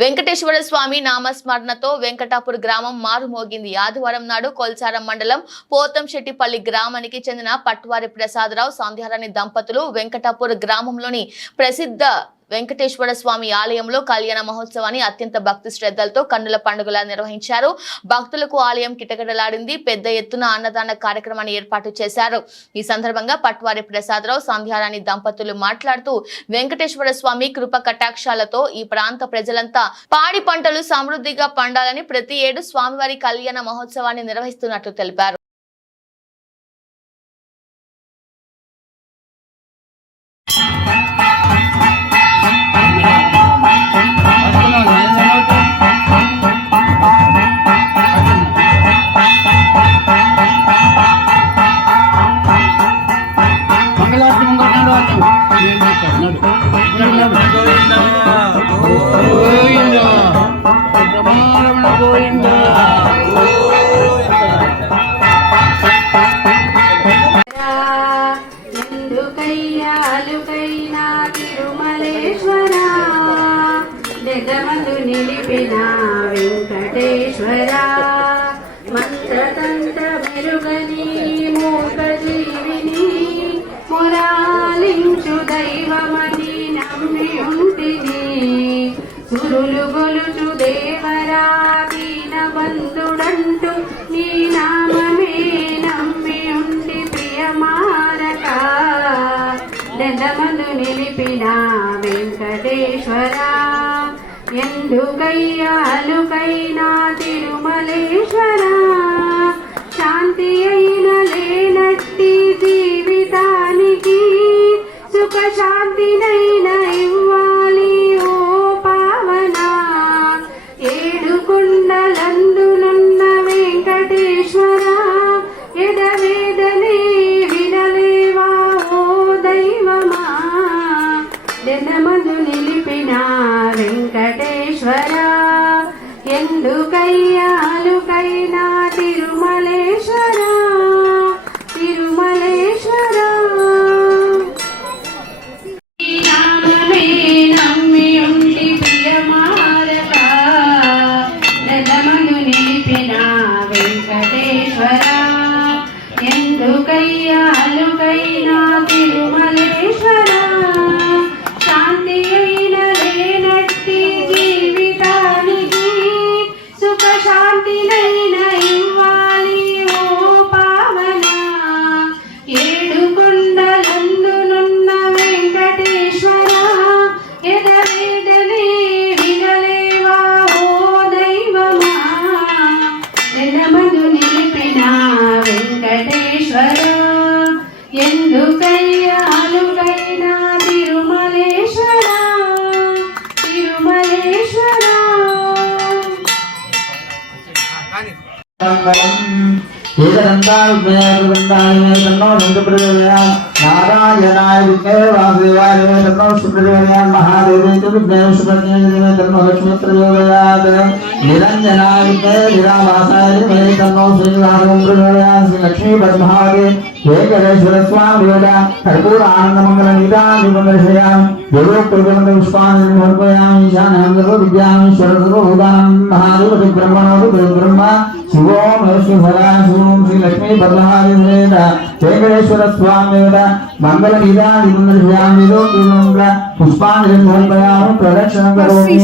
వెంకటేశ్వర స్వామి నామస్మరణతో వెంకటాపూర్ గ్రామం మారుమోగింది. ఆదివారం నాడు కొల్చారం మండలం పోతంశెట్టిపల్లి గ్రామానికి చెందిన పట్వారి ప్రసాదరావు సంధ్యారాణి దంపతులు వెంకటాపూర్ గ్రామంలోని ప్రసిద్ధ వెంకటేశ్వర స్వామి ఆలయంలో కళ్యాణ మహోత్సవాన్ని అత్యంత భక్తి శ్రద్ధలతో కన్నుల పండుగలా నిర్వహించారు. భక్తులకు ఆలయం కిటకిటలాడింది. పెద్ద ఎత్తున అన్నదాన కార్యక్రమాన్ని ఏర్పాటు చేశారు. ఈ సందర్భంగా పట్వారి ప్రసాదరావు సంధ్యారాణి దంపతులు మాట్లాడుతూ వెంకటేశ్వర స్వామి కృప కటాక్షాలతో ఈ ప్రాంత ప్రజలంతా పాడి పంటలు సమృద్ధిగా పండాలని ప్రతి ఏడు స్వామివారి కళ్యాణ మహోత్సవాన్ని నిర్వహిస్తున్నట్లు తెలిపారు. జగమందు నిలిపిన వెంకటేశ్వర మంత్రతంత్ర మెరుగని మూక జీవిని మురాలించు దైవమని నమ్మి ఉంటిని గురులు గొలుచు దేవరా దీన బంధుడంటూ నీ నామమే నమ్మి ఉంటి ప్రియమారక జగమందు నిలిపిన వెంకటేశ్వర ఎందుకయ్యాలుకైనా తిరుమలేశ్వర శాంతి అయిన లేనట్టి జీవితానికి సుఖ శాంతినైన ఇవ్వాలి ఓ పావన ఏడు కొండలందునున్న వెంకటేశ్వర ఎడవేదనే వినలేవా ఓ దైవమా జనమదు నిలిపిన వెంకటేశ్వర ఎందుకయ్యాలుకైనా తిరుమలేశ్వర తిరుమలేశ్వర నామమే నమ్మి ఉండి ప్రియమారక జనమదు నిలిపిన వెంకటేశ్వర ఎందుకయ్యాలుకైనా తిరుమలేశ్వర శాంతి అయిన లేనట్టి జీవితానికి సుఖ శాంతినైన ఇవ్వాలి ఓ పావన ఏడు కొండలందునున్న వెంకటేశ్వర ఎదవేదనే వినలేవా ఓ దైవమా జనమదు నిలిపిన వెంకటేశ్వర ఎందుకయ్యాలుకైనా తిరుమలేశ్వర తిరుమలేశ్వర नारायणाय विद्महे वासुदेवाय धीमहि तन्नो प्रचोदयात् महादेवे च विद्महे सुब्रह्मण्य तन्नो लक्ष्मी प्रचोदयात् निरञ्जनाय विद्महे निराभासाय धीमहि तन्नो श्रीनिवासं प्रचोदयात् श्री लक्ष्मी पद्मावते वेंकटेश्वर स्वामी वेदा कर्पूर आनंद मंगल निदान निबंधयाम देवो प्रबंध पुष्पाणि समर्पयामि ईशानं सर्व विद्यामीश्वर सर्वभूतानां महादेव ब्रह्मणो ब्रह्मा शिवो महेश्वरा शिवं श्री लक्ष्मी पद्मावते वेदा वेंकटेश्वर स्वामी वेदा मंगल निदान निबंधयामि देवो प्रबंध पुष्पाणि समर्पयामि प्रदक्षिणं करोमि